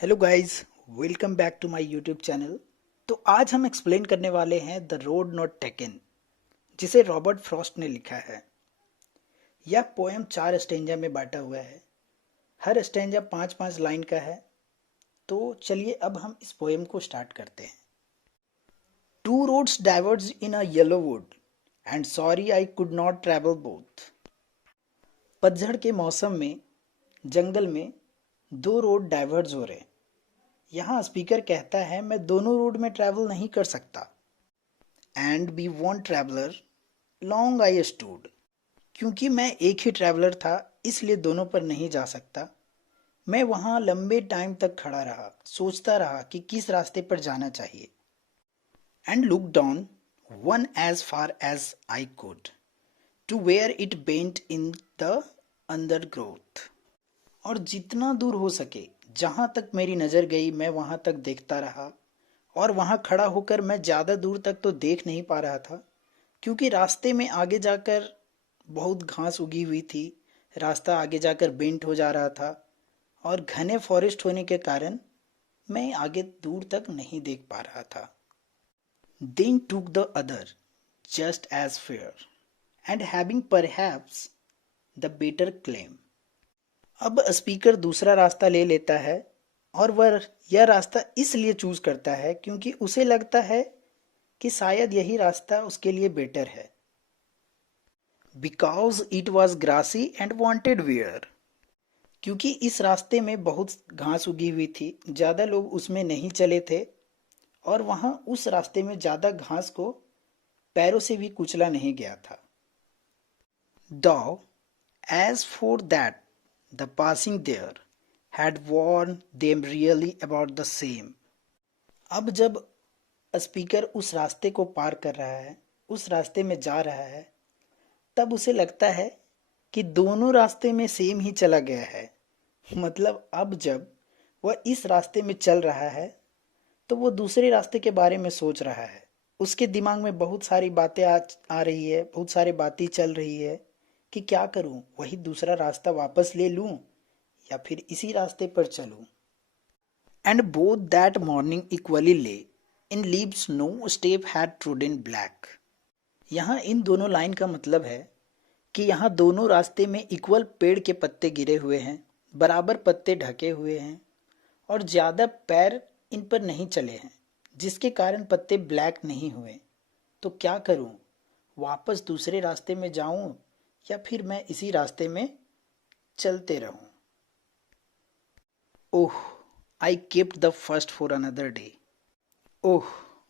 Hello guys, welcome back to my YouTube channel. तो आज हम एक्सप्लेन करने वाले हैं द रोड नॉट टेकन, जिसे रॉबर्ट फ्रॉस्ट ने लिखा है। यह पोएम 4 स्टेंजा में बांटा हुआ है। हर स्टेंजा 5-5 लाइन का है। तो चलिए अब हम इस पोएम को स्टार्ट करते हैं। Two roads diverge in a yellow wood and sorry I could not travel both. पतझड़ के मौसम में जंगल में दो रोड डाइवर्ज हो रहे हैं। यहाँ स्पीकर कहता है मैं दोनों रोड में ट्रैवल नहीं कर सकता। And be one traveller long I stood. क्योंकि मैं एक ही ट्रैवलर था इसलिए दोनों पर नहीं जा सकता। मैं वहाँ लंबे टाइम तक खड़ा रहा, सोचता रहा कि किस रास्ते पर जाना चाहिए। And look down one as far as I could to where it bent in the undergrowth. और जितना दूर हो सके, जहाँ तक मेरी नज़र गई मैं वहाँ तक देखता रहा। और वहाँ खड़ा होकर मैं ज़्यादा दूर तक तो देख नहीं पा रहा था, क्योंकि रास्ते में आगे जाकर बहुत घास उगी हुई थी। रास्ता आगे जाकर बेंट हो जा रहा था और घने फॉरेस्ट होने के कारण मैं आगे दूर तक नहीं देख पा रहा था। Then took the other just as fair and having perhaps the better claim. अब स्पीकर दूसरा रास्ता ले लेता है और वह यह रास्ता इसलिए चूज करता है क्योंकि उसे लगता है कि शायद यही रास्ता उसके लिए बेटर है। Because it was grassy and wanted wear. क्योंकि इस रास्ते में बहुत घास उगी हुई थी, ज़्यादा लोग उसमें नहीं चले थे और वहाँ उस रास्ते में ज़्यादा घास को पैरों से भी कुचला नहीं गया था। Though, as for that, the passing there had warned them really about the same। अब जब स्पीकर उस रास्ते को पार कर रहा है, उस रास्ते में जा रहा है, तब उसे लगता है कि दोनों रास्ते में सेम ही चला गया है। मतलब अब जब वह इस रास्ते में चल रहा है तो वो दूसरे रास्ते के बारे में सोच रहा है। उसके दिमाग में बहुत सारी बातें आ रही है, बहुत सारी बातें चल रही है कि क्या करूं, वही दूसरा रास्ता वापस ले लूं या फिर इसी रास्ते पर चलूं। And both that morning equally lay in leaves no step had trodden black. यहाँ इन दोनों लाइन का मतलब है कि यहाँ दोनों रास्ते में इक्वल पेड़ के पत्ते गिरे हुए हैं, बराबर पत्ते ढके हुए हैं और ज़्यादा पैर इन पर नहीं चले हैं, जिसके कारण पत्ते ब्लैक नहीं हुए। तो क्या करूं, वापस दूसरे रास्ते में जाऊं या फिर मैं इसी रास्ते में चलते रहूं। Oh, I kept the first for another day. Oh,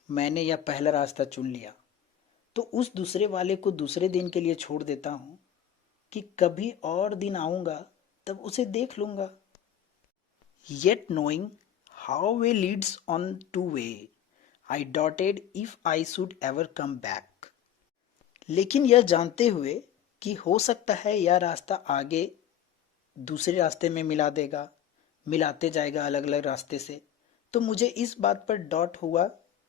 मैंने यह पहला रास्ता चुन लिया तो उस दूसरे वाले को दूसरे दिन के लिए छोड़ देता हूँ कि कभी और दिन आऊँगा तब उसे देख लूँगा। Yet knowing how way Leeds on two way I dotted if I should ever come back. लेकिन यह जानते हुए कि हो सकता है यह रास्ता आगे दूसरे रास्ते में मिला देगा, मिलाते जाएगा अलग अलग रास्ते से, तो मुझे इस बात पर डॉट हुआ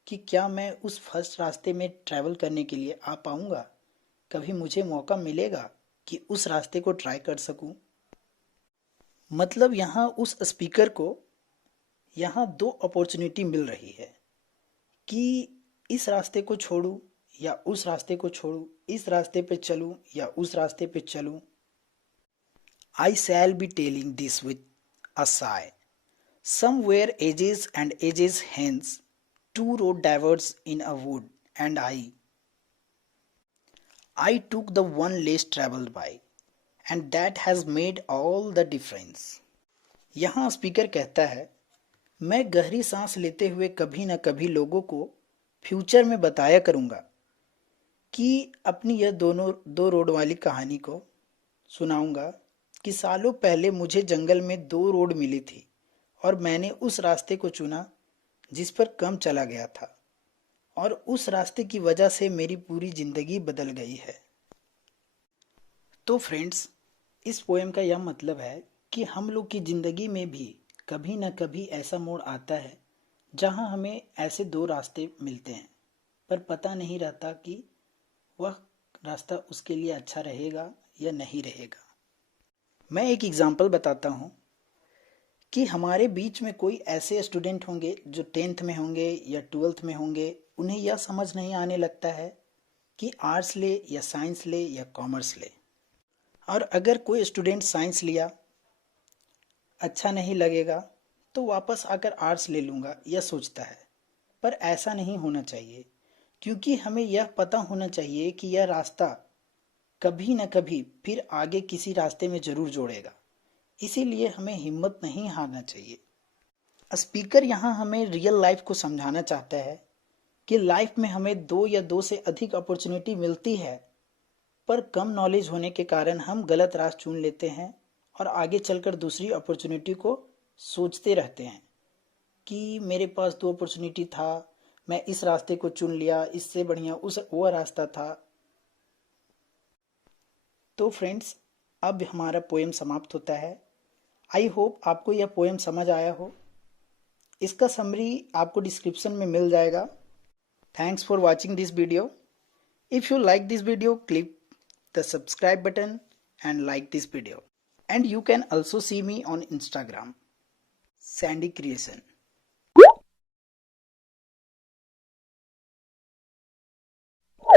कि क्या मैं उस फर्स्ट रास्ते में ट्रैवल करने के लिए आ पाऊंगा, कभी मुझे मौका मिलेगा कि उस रास्ते को ट्राई कर सकूं। मतलब यहाँ उस स्पीकर को यहाँ दो अपॉर्चुनिटी मिल रही है कि इस रास्ते को छोड़ूं या उस रास्ते को छोड़ूं, इस रास्ते पे चलूं या उस रास्ते पे चलूं। I shall be telling this with a sigh. Somewhere ages and ages hence, two road diverged in a wood, and I took the one less traveled by, and that has made all the difference। यहाँ speaker कहता है, मैं गहरी सांस लेते हुए कभी न कभी लोगों को फ्यूचर में बताया करूँगा कि अपनी यह दोनों दो रोड वाली कहानी को सुनाऊंगा कि सालों पहले मुझे जंगल में दो रोड मिली थी और मैंने उस रास्ते को चुना जिस पर कम चला गया था और उस रास्ते की वजह से मेरी पूरी जिंदगी बदल गई है। तो फ्रेंड्स, इस पोएम का यह मतलब है कि हम लोग की ज़िंदगी में भी कभी न कभी ऐसा मोड़ आता है जहां हमें ऐसे दो रास्ते मिलते हैं, पर पता नहीं रहता कि वह रास्ता उसके लिए अच्छा रहेगा या नहीं रहेगा। मैं एक एग्जाम्पल बताता हूँ कि हमारे बीच में कोई ऐसे स्टूडेंट होंगे जो 10th में होंगे या 12th में होंगे, उन्हें यह समझ नहीं आने लगता है कि आर्ट्स ले या साइंस ले या कॉमर्स ले। और अगर कोई स्टूडेंट साइंस लिया, अच्छा नहीं लगेगा, तो वापस आकर आर्ट्स ले लूँगा यह सोचता है। पर ऐसा नहीं होना चाहिए, क्योंकि हमें यह पता होना चाहिए कि यह रास्ता कभी न कभी फिर आगे किसी रास्ते में ज़रूर जोड़ेगा। इसीलिए हमें हिम्मत नहीं हारना चाहिए। स्पीकर यहाँ हमें रियल लाइफ को समझाना चाहता है कि लाइफ में हमें दो या दो से अधिक अपॉर्चुनिटी मिलती है, पर कम नॉलेज होने के कारण हम गलत रास्ता चुन लेते हैं और आगे चलकर दूसरी अपॉर्चुनिटी को सोचते रहते हैं कि मेरे पास दो अपॉर्चुनिटी था, मैं इस रास्ते को चुन लिया, इससे बढ़िया वो रास्ता था। तो फ्रेंड्स, अब हमारा पोएम समाप्त होता है। आई होप आपको यह पोएम समझ आया हो। इसका समरी आपको डिस्क्रिप्शन में मिल जाएगा। Thanks for watching this video. If you like this video, click the subscribe button and like this video. And you can also see me on Instagram, Sandy Creation.